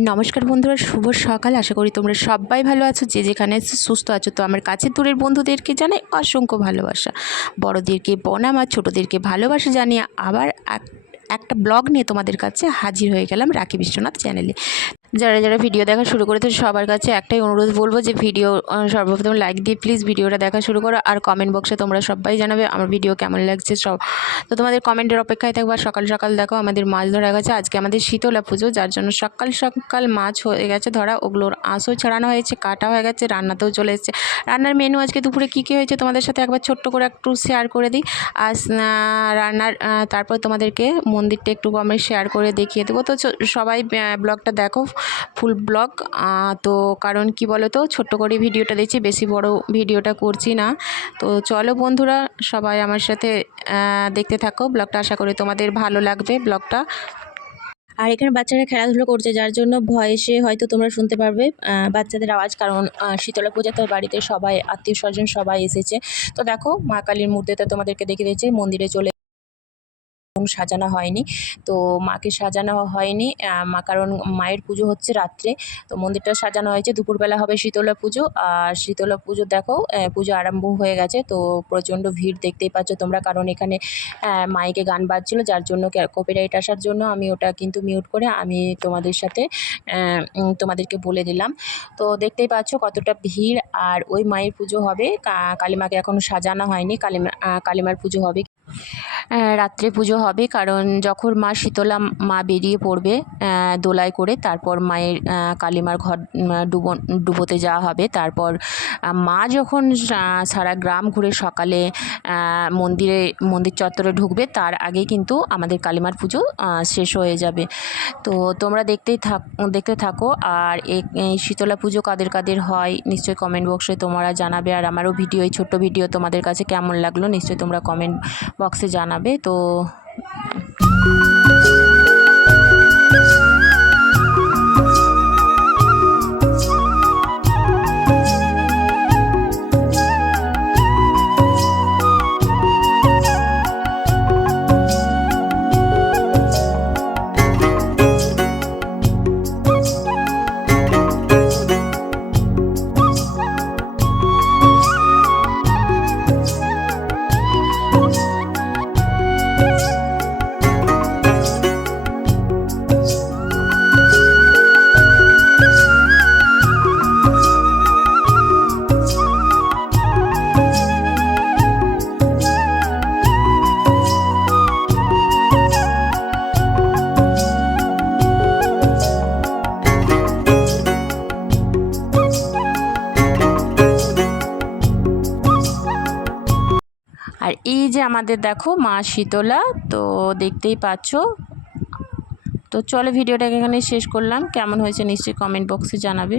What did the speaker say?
নমস্কার বন্ধুরা, শুভ সকাল। আশা করি তোমরা সবাই ভালো আছো, যে যেখানে সুস্থ আছো। তো আমার কাছে দূরের বন্ধুদেরকে জানাই অসংখ্য ভালোবাসা। বড়দেরকে বনাম আর ছোটোদেরকে ভালোবাসা জানিয়ে আবার এক- একটা ব্লগ নিয়ে তোমাদের কাছে হাজির হয়ে গেলাম রাখি বিশ্বনাথ চ্যানেলে। যারা যারা ভিডিও দেখা শুরু করেছে, সবার কাছে একটাই অনুরোধ বলব যে ভিডিও সর্বপ্রথম লাইক দিয়ে প্লিজ ভিডিওটা দেখা শুরু করো আর কমেন্ট বক্সে তোমরা সবাই জানাবে আমার ভিডিও কেমন লাগছে, সব। তো তোমাদের কমেন্টের অপেক্ষায় থাকব সকাল সকাল দেখো আমাদের মাছ ধরা গেছে, আজকে আমাদের শীতলা পুজো, যার জন্য সকাল সকাল মাছ হয়ে গেছে ধরা, ওগুলোর আঁশও ছাড়ানো হয়েছে, কাটা হয়ে গেছে, রান্নাতেও চলে এসেছে। রান্নার মেনু আজকে দুপুরে কী কী হয়েছে তোমাদের সাথে একবার ছোট্ট করে একটু শেয়ার করে দিই। আর রান্নার তারপর তোমাদেরকে মন্দিরটা একটু আমি শেয়ার করে দেখিয়ে দেবো। তো সবাই ব্লগটা দেখো। ফুল ব্লগ তো কারণ কি বলো তো ছোট্ট করে ভিডিওটা দিচ্ছি বেশি বড় ভিডিওটা করছি না। তো চলো বন্ধুরা, সবাই আমার সাথে দেখতে থাকো। ব্লগটা আশা করি তোমাদের ভালো লাগবে ব্লগটা আর এখানে বাচ্চারা খেলাধুলো করছে, যার জন্য ভয়েসে হয়তো তোমরা শুনতে পারবে বাচ্চাদের আওয়াজ, কারণ শীতলা পূজা তো বাড়িতে সবাই, আত্মীয় স্বজন সবাই এসেছে। তো দেখো, মা কালীর মূর্তিটা তোমাদেরকে দেখে দিয়েছে, মন্দিরে চলে এখন সাজানো হয়নি। তো মাকে সাজানো হয়নি। মা কারণ মায়ের পুজো হচ্ছে রাত্রে। তো মন্দিরটা সাজানো হয়েছে। দুপুরবেলা হবে শীতলা পুজো। আর শীতলা পুজো দেখো পুজো আরম্ভ হয়ে গেছে। তো প্রচণ্ড ভিড় দেখতেই পাচ্ছ তোমরা। কারণ এখানে মাইকে গান বাজছিল, যার জন্য কপিরাইট আসার জন্য আমি ওটা কিন্তু মিউট করে আমি তোমাদের সাথে তোমাদেরকে বলে দিলাম। তো দেখতেই পাচ্ছ কতটা ভিড়। আর ওই মায়ের পুজো হবে। কালীমাকে এখনও সাজানো হয়নি। কালীমা কালীমার পুজো হবে রাত্রে পুজো হবে। কারণ যখন মা শীতলা মা বেরিয়ে পড়বে দোলায় করে তারপর মায়ের কালীমার ঘর ডুবো, ডুবোতে যাওয়া হবে। তারপর মা যখন সারা গ্রাম ঘুরে সকালে মন্দিরে, মন্দির চত্বরে ঢুকবে, তার আগে কিন্তু আমাদের কালীমার পুজো শেষ হয়ে যাবে। তো তোমরা দেখতেই থাক, দেখতে থাকো। আর এই শীতলা পুজো কাদের কাদের হয়, নিশ্চয়ই কমেন্ট বক্সে তোমরা জানাবে। আর আমারও ভিডিও, এই ছোট্ট ভিডিও তোমাদের কাছে কেমন লাগল, নিশ্চয়ই তোমরা কমেন্ট বক্সে জানাবে। তো আর এই যে আমাদের দেখো মা শীতলা, তো দেখতেই পাচ্ছ। তো চলে ভিডিওটাকে এখানে শেষ করলাম। কেমন হয়েছে নিশ্চয়ই কমেন্ট বক্সে জানাবে।